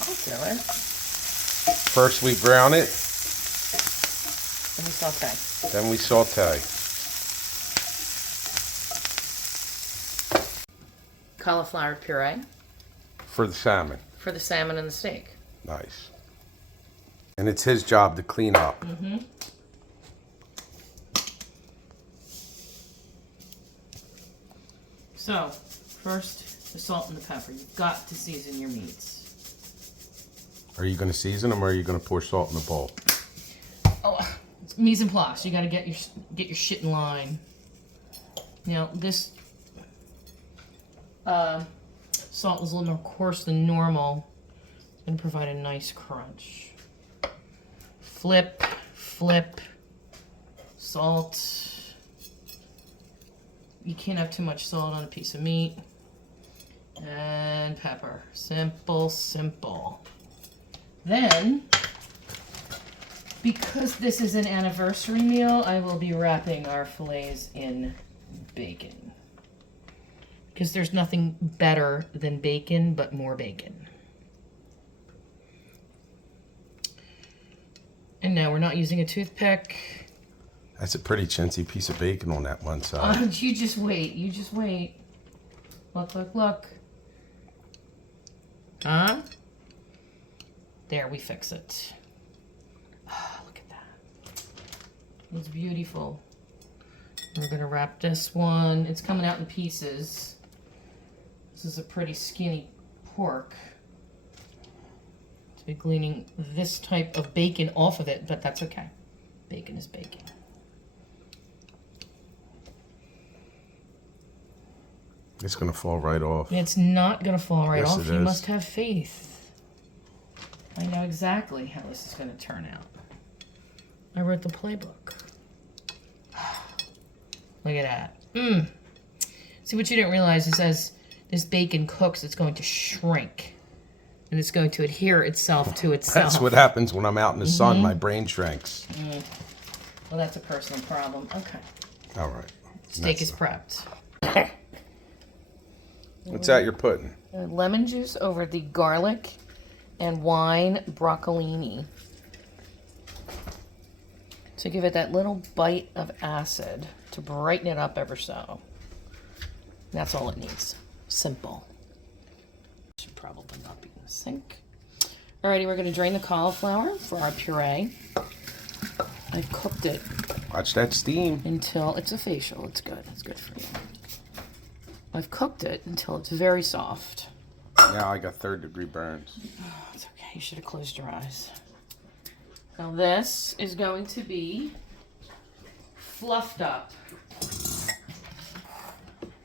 I'll do it. First we brown it. Then we saute. Then we saute. Cauliflower puree. For the salmon. For the salmon and the steak. Nice. And it's his job to clean up. Mm-hmm. So, first, the salt and the pepper. You've got to season your meats. Are you going to season them or are you going to pour salt in the bowl? Oh, it's mise en place. You got to get your shit in line. Now, this salt is a little more coarse than normal. It's going to provide a nice crunch. Flip, salt. You can't have too much salt on a piece of meat. And pepper. Simple, simple. Then, because this is an anniversary meal, I will be wrapping our fillets in bacon. Because there's nothing better than bacon, but more bacon. And now we're not using a toothpick. That's a pretty chintzy piece of bacon on that one side. You just wait. You just wait. Look, look, look. Huh? There, we fix it. Oh, look at that. It's beautiful. We're going to wrap this one. It's coming out in pieces. This is a pretty skinny pork. To be gleaning this type of bacon off of it, but that's okay. Bacon is bacon. It's going to fall right off. It's not going to fall right Yes, off. it You is. must have faith. I know exactly how this is going to turn out. I wrote the playbook. Look at that. See, what you didn't realize is as this bacon cooks, it's going to shrink. And it's going to adhere itself to itself. That's what happens when I'm out in the sun. My brain shrinks. Well, that's a personal problem. Okay. All right. Steak is prepped. What's that you're putting? Lemon juice over the garlic and wine brocolini to give it that little bite of acid to brighten it up ever so. That's all it needs. Simple. Should probably not be in the sink. Alrighty, we're going to drain the cauliflower for our puree. I've cooked it Watch that steam. until it's a facial. It's good. It's good for you. I've cooked it until it's very soft. Now I got 3rd-degree burns. It's okay. You should have closed your eyes. Now this is going to be fluffed up.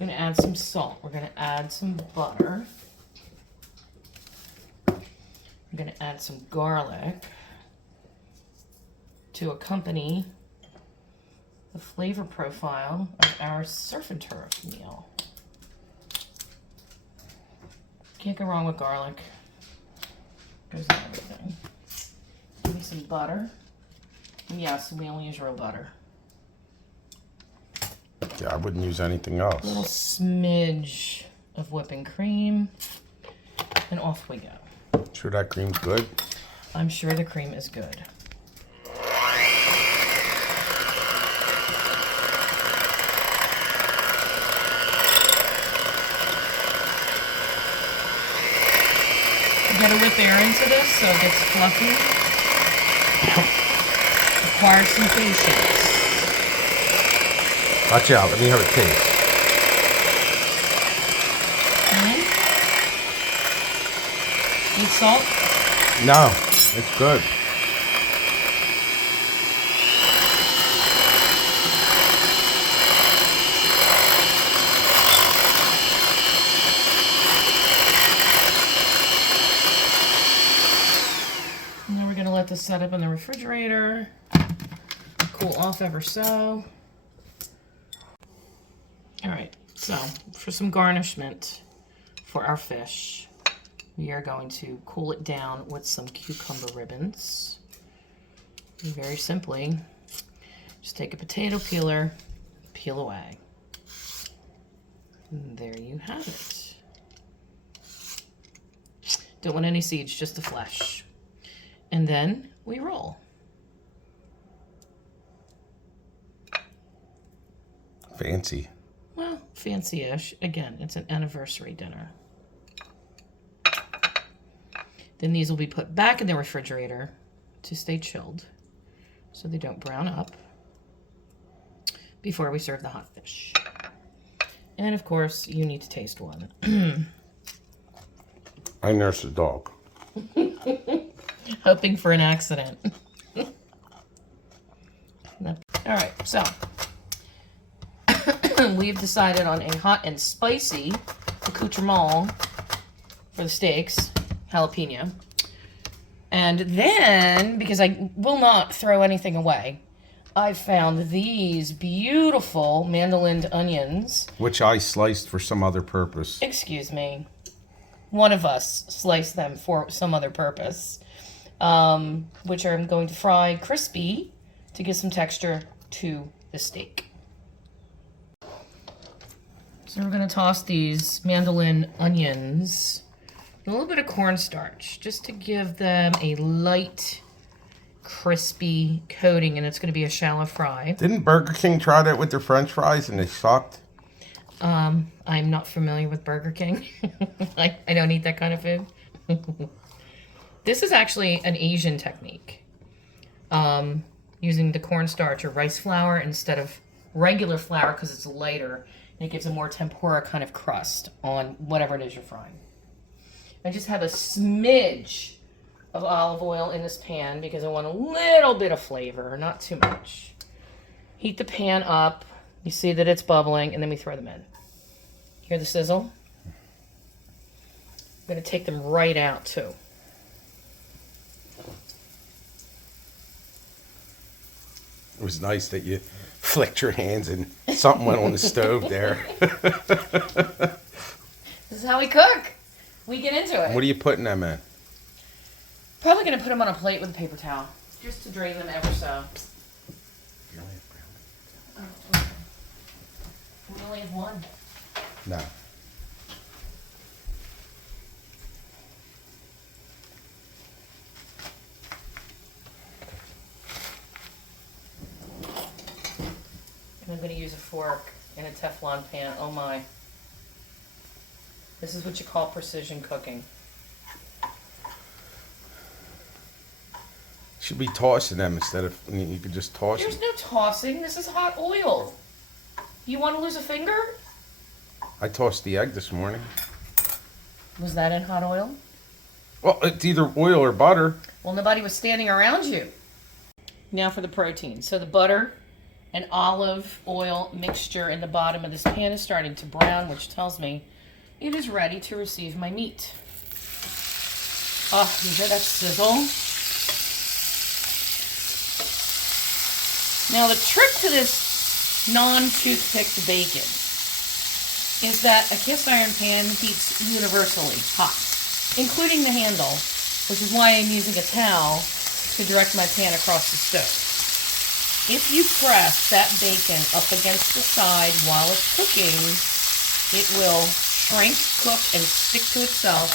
I'm going to add some salt. We're going to add some butter. I'm going to add some garlic to accompany the flavor profile of our surf and turf meal. Can't go wrong with garlic. Goes in everything. Give me some butter. And yes, we only use real butter. Yeah, I wouldn't use anything A else. little smidge of whipping cream. And off we go. Sure that cream's good? I'm sure the cream is good. You gotta whip air into this so it gets fluffy. Requires some patience. Watch out. Let me have a taste. Need salt? No, it's good. And then we're gonna let this set up in the refrigerator. Cool off ever so. All right, so for some garnishment for our fish, we are going to cool it down with some cucumber ribbons. And very simply, just take a potato peeler, peel away. And there you have it. Don't want any seeds, just the flesh. And then we roll. Fancy. Well, fancy-ish. Again, it's an anniversary dinner. Then these will be put back in the refrigerator to stay chilled so they don't brown up before we serve the hot fish. And of course, you need to taste one. I nurse a dog. Hoping for an accident. All right, so we've decided on a hot and spicy accoutrement for the steaks, jalapeno. And then, because I will not throw anything away, I found these beautiful mandolin onions. Which I sliced for some other purpose. Excuse me. One of us sliced them for some other purpose. Which I'm going to fry crispy to give some texture to the steak. So we're going to toss these mandolin onions with a little bit of cornstarch just to give them a light, crispy coating, and it's going to be a shallow fry. Didn't Burger King try that with their French fries and they sucked? I'm not familiar with Burger King. I don't eat that kind of food. This is actually an Asian technique. Using the cornstarch or rice flour instead of regular flour because it's lighter. And it gives a more tempura kind of crust on whatever it is you're frying. I just have a smidge of olive oil in this pan because I want a little bit of flavor, not too much. Heat the pan up. You see that it's bubbling, and then we throw them in. Hear the sizzle? I'm going to take them right out, too. It was nice that you flicked your hands and something went on the stove there. This is how we cook. We get into it. What are you putting them in? Probably going to put them on a plate with a paper towel, just to drain them ever so. Oh, okay. We only have one. No. And I'm going to use a fork in a Teflon pan. Oh my. This is what you call precision cooking. Should be tossing them instead of, I mean, you could just toss There's them. no tossing. This is hot oil. You want to lose a finger? I tossed the egg this morning. Was that in hot oil? Well, it's either oil or butter. Well, nobody was standing around you. Now for the protein. So the butter and olive oil mixture in the bottom of this pan is starting to brown, which tells me it is ready to receive my meat. Oh, you hear that sizzle? Now the trick to this non-toothpicked bacon is that a cast iron pan heats universally hot, including the handle, which is why I'm using a towel to direct my pan across the stove. If you press that bacon up against the side while it's cooking, it will shrink, cook, and stick to itself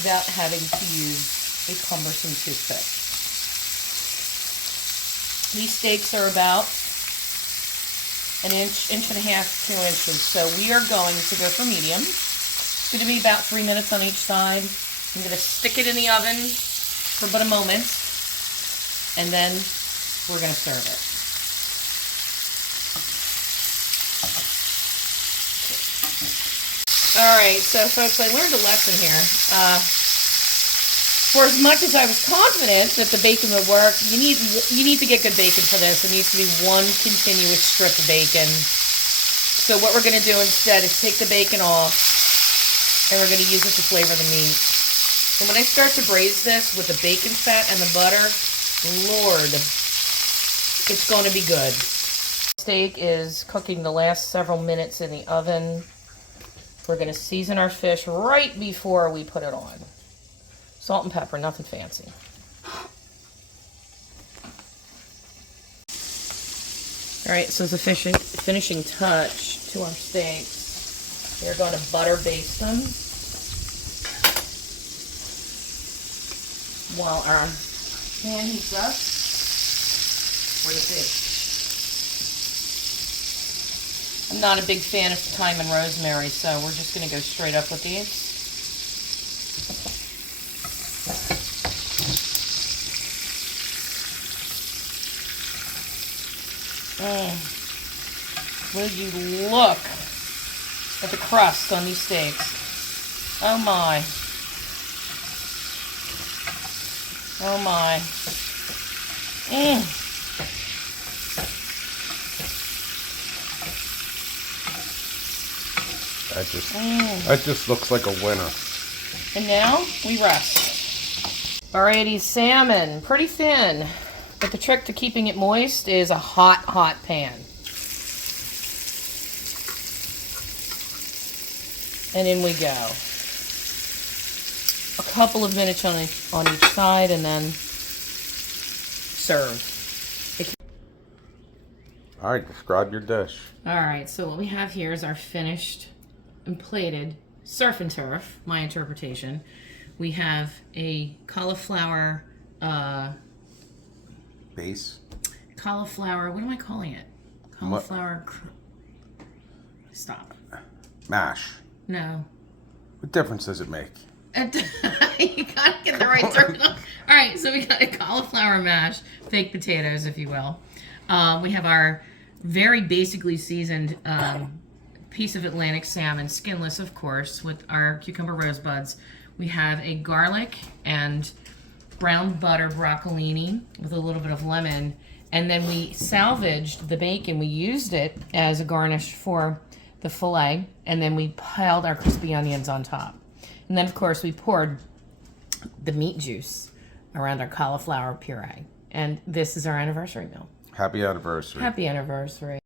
without having to use a cumbersome toothpick. These steaks are about an inch, inch and a half, 2 inches. So we are going to go for medium. It's going to be about 3 minutes on each side. I'm going to stick it in the oven for but a moment, and then we're going to serve it. All right, so folks, I learned a lesson here. For as much as I was confident that the bacon would work, you need to get good bacon for this. It needs to be one continuous strip of bacon. So what we're going to do instead is take the bacon off, and we're going to use it to flavor the meat. And when I start to braise this with the bacon fat and the butter, Lord, it's going to be good. Steak is cooking the last several minutes in the oven. We're going to season our fish right before we put it on. Salt and pepper, nothing fancy. All right, so as a finishing touch to our steaks, we're going to butter baste them. while our pan heats up for the fish. I'm not a big fan of thyme and rosemary, so we're just going to go straight up with these. Will you look at the crust on these steaks? Oh my. Oh my. That just looks like a winner. And now we rest. Alrighty, salmon, pretty thin, but the trick to keeping it moist is a hot, hot pan. And in we go. A couple of minutes on each side, and then serve. All right, describe your dish. All right, so what we have here is our finished and plated surf and turf, my interpretation. We have a cauliflower, Base? cauliflower, what am I calling it? Cauliflower, stop. Mash. No. What difference does it make? You gotta get the right term. All right, so we got a cauliflower mash, baked potatoes, if you will. We have our very basically seasoned piece of Atlantic salmon, skinless, of course, with our cucumber rosebuds. We have a garlic and brown butter broccolini with a little bit of lemon, and then we salvaged the bacon. We used it as a garnish for the filet, and then we piled our crispy onions on top. And then, of course, we poured the meat juice around our cauliflower puree. And this is our anniversary meal. Happy anniversary. Happy anniversary.